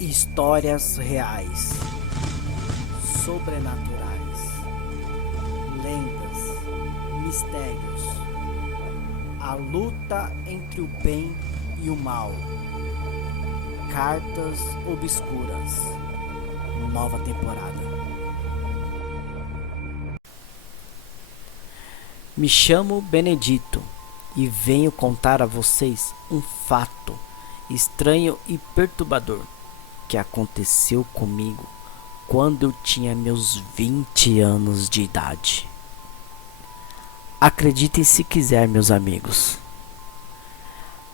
Histórias reais, sobrenaturais, lendas, mistérios, a luta entre o bem e o mal, cartas obscuras, nova temporada. Me chamo Benedito e venho contar a vocês um fato estranho e perturbador que aconteceu comigo quando eu tinha meus 20 anos de idade. Acreditem se quiser, meus amigos.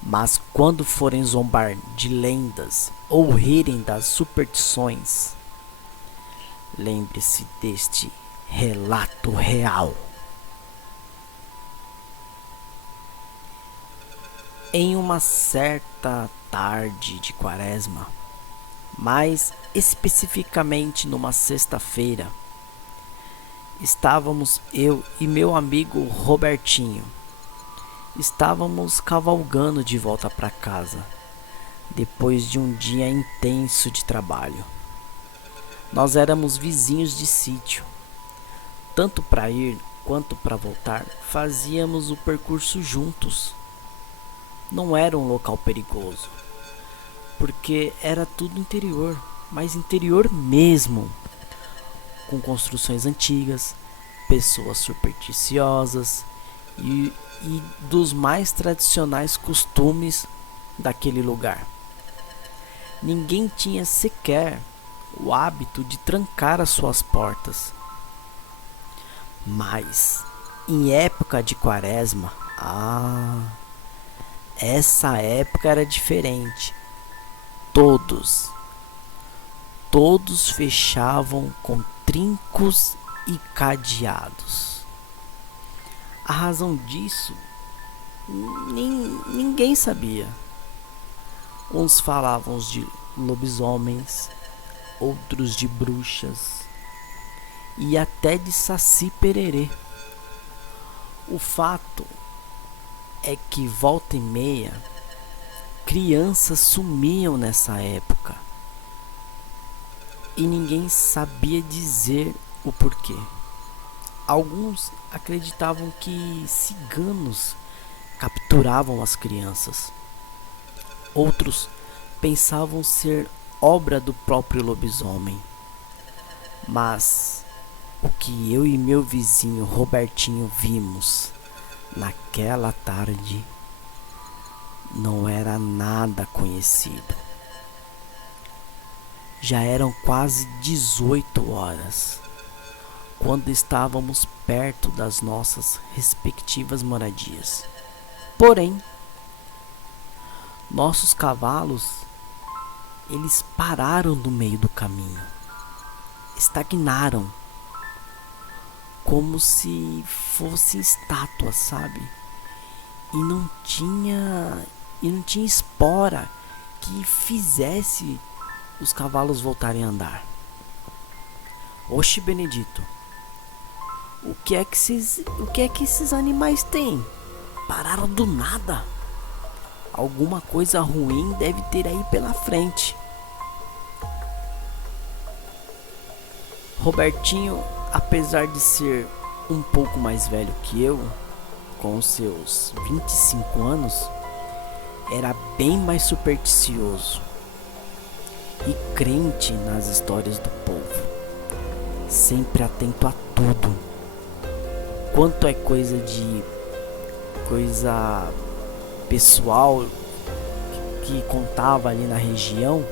Mas quando forem zombar de lendas ou rirem das superstições, lembre-se deste relato real. Em uma certa tarde de quaresma, mais especificamente numa sexta-feira, estávamos eu e meu amigo Robertinho. Estávamos cavalgando de volta para casa, depois de um dia intenso de trabalho. Nós éramos vizinhos de sítio. Tanto para ir quanto para voltar, fazíamos o percurso juntos. Não era um local perigoso, porque era tudo interior, mas interior mesmo, com construções antigas, pessoas supersticiosas e dos mais tradicionais costumes daquele lugar. Ninguém tinha sequer o hábito de trancar as suas portas. Mas em época de quaresma, essa época era diferente. Todos fechavam com trincos e cadeados. A razão disso, ninguém sabia. Uns falavam de lobisomens, outros de bruxas e até de saci pererê. O fato é que volta e meia crianças sumiam nessa época e ninguém sabia dizer o porquê. Alguns acreditavam que ciganos capturavam as crianças. Outros pensavam ser obra do próprio lobisomem. Mas o que eu e meu vizinho Robertinho vimos naquela tarde não era nada conhecido. Já eram quase 18 horas, quando estávamos perto das nossas respectivas moradias. Porém, nossos cavalos, eles pararam no meio do caminho, estagnaram, como se fossem estátuas, sabe? E não tinha espora que fizesse os cavalos voltarem a andar. Oxe, Benedito, o que é que esses animais têm? Pararam do nada. Alguma coisa ruim deve ter aí pela frente. Robertinho, apesar de ser um pouco mais velho que eu, com seus 25 anos, era bem mais supersticioso e crente nas histórias do povo, sempre atento a tudo. Quanto é coisa pessoal que contava ali na região,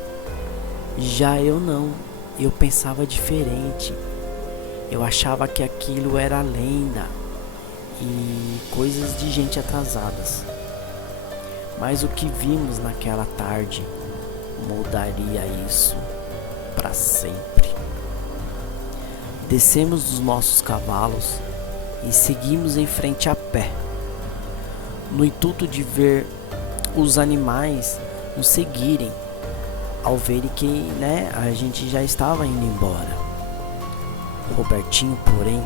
já eu não. Eu pensava diferente. Eu achava que aquilo era lenda e coisas de gente atrasadas. Mas o que vimos naquela tarde mudaria isso para sempre. Descemos dos nossos cavalos e seguimos em frente a pé, no intuito de ver os animais nos seguirem, ao verem que, a gente já estava indo embora. Robertinho, porém,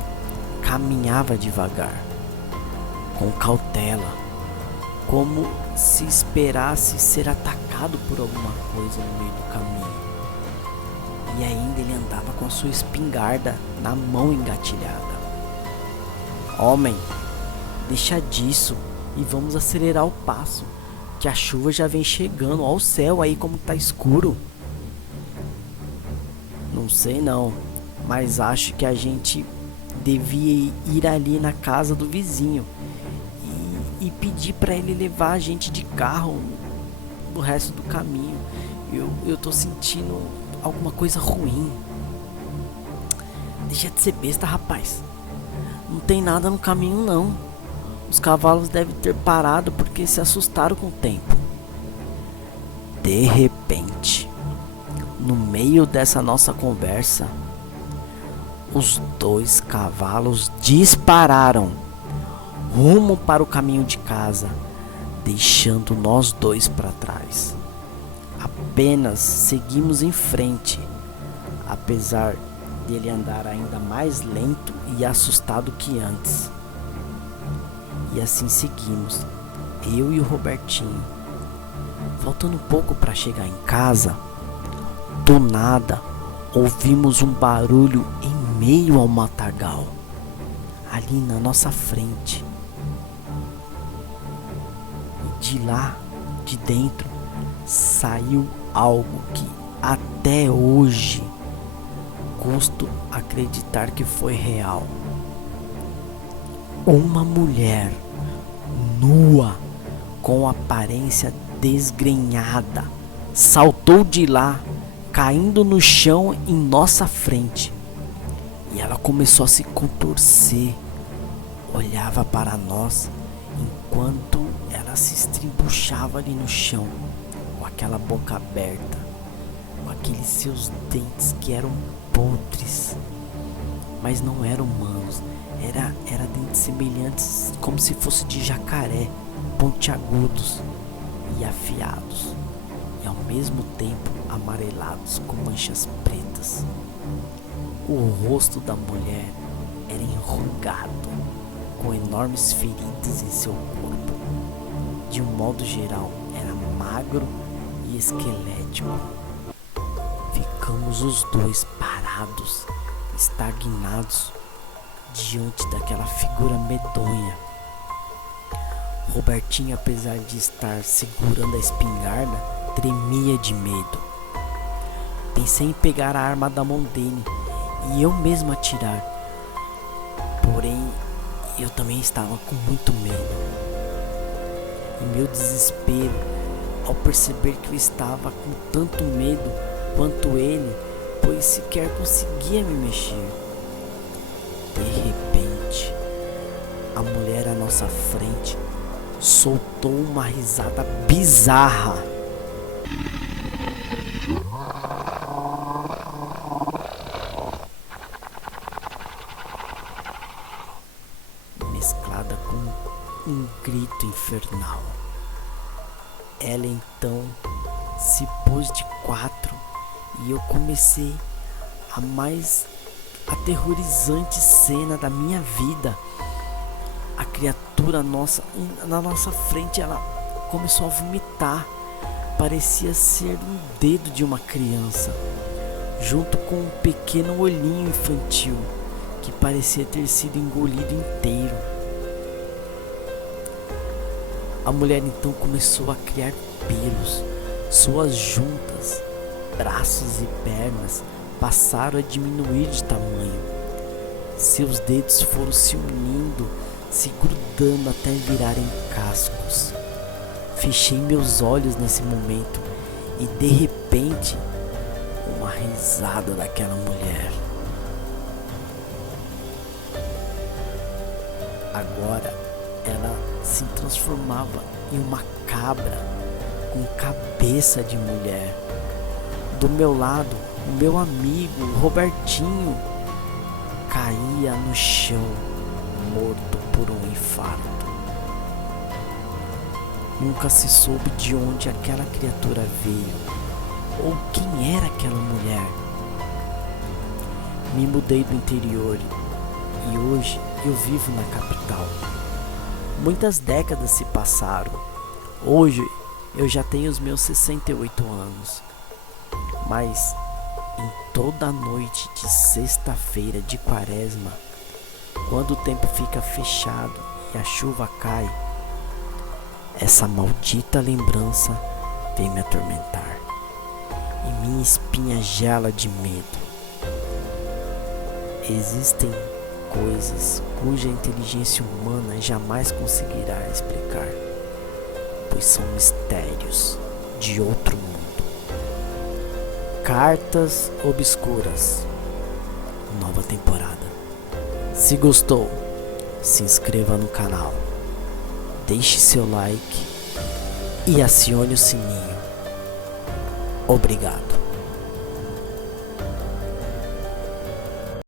caminhava devagar, com cautela, como se esperasse ser atacado por alguma coisa no meio do caminho. E ainda ele andava com a sua espingarda na mão engatilhada. Homem, deixa disso e vamos acelerar o passo, que a chuva já vem chegando. Olha o céu aí como tá escuro. Não sei não, mas acho que a gente devia ir ali na casa do vizinho e pedir para ele levar a gente de carro no resto do caminho. Eu tô sentindo alguma coisa ruim. Deixa de ser besta, rapaz. Não tem nada no caminho não. Os cavalos devem ter parado porque se assustaram com o tempo. De repente, no meio dessa nossa conversa, os 2 cavalos dispararam rumo para o caminho de casa, deixando nós 2 para trás. Apenas seguimos em frente, apesar dele andar ainda mais lento e assustado que antes. E assim seguimos, eu e o Robertinho. Faltando pouco para chegar em casa, do nada ouvimos um barulho em meio ao matagal, ali na nossa frente. E de lá, de dentro, saiu algo que até hoje custo acreditar que foi real. Uma mulher nua, com aparência desgrenhada, saltou de lá, caindo no chão em nossa frente. E ela começou a se contorcer, olhava para nós enquanto ela se estribuchava ali no chão, com aquela boca aberta, com aqueles seus dentes que eram podres, mas não eram humanos. Era dentes semelhantes, como se fosse de jacaré, pontiagudos e afiados, e ao mesmo tempo amarelados com manchas pretas. O rosto da mulher era enrugado, com enormes feridas em seu corpo. De um modo geral, era magro e esquelético. Ficamos os 2 parados, estagnados, diante daquela figura medonha. Robertinho, apesar de estar segurando a espingarda, tremia de medo. Pensei em pegar a arma da mão dele e eu mesmo atirar. Porém, eu também estava com muito medo. E meu desespero, ao perceber que eu estava com tanto medo quanto ele, pois sequer conseguia me mexer. De repente, a mulher à nossa frente soltou uma risada bizarra. Mesclada com um grito infernal. Ela então se pôs de 4 e eu comecei a mais aterrorizante cena da minha vida. A criatura na nossa frente, ela começou a vomitar. Parecia ser um dedo de uma criança, junto com um pequeno olhinho infantil que parecia ter sido engolido inteiro. A mulher então começou a criar pelos. Suas juntas, braços e pernas passaram a diminuir de tamanho. Seus dedos foram se unindo, se grudando até virarem cascos. Fechei meus olhos nesse momento e de repente, uma risada daquela mulher. Agora ela se transformava em uma cabra com cabeça de mulher. Do meu lado, o meu amigo Robertinho caía no chão, morto por um infarto. Nunca se soube de onde aquela criatura veio ou quem era aquela mulher. Me mudei do interior e hoje eu vivo na capital. Muitas décadas se passaram. Hoje eu já tenho os meus 68 anos. Mas Em toda noite de sexta-feira de quaresma, quando o tempo fica fechado e a chuva cai, essa maldita lembrança vem me atormentar e minha espinha gela de medo. Existem coisas cuja inteligência humana jamais conseguirá explicar, pois são mistérios de outro mundo. Cartas Obscuras, nova temporada. Se gostou, se inscreva no canal, deixe seu like e acione o sininho. Obrigado.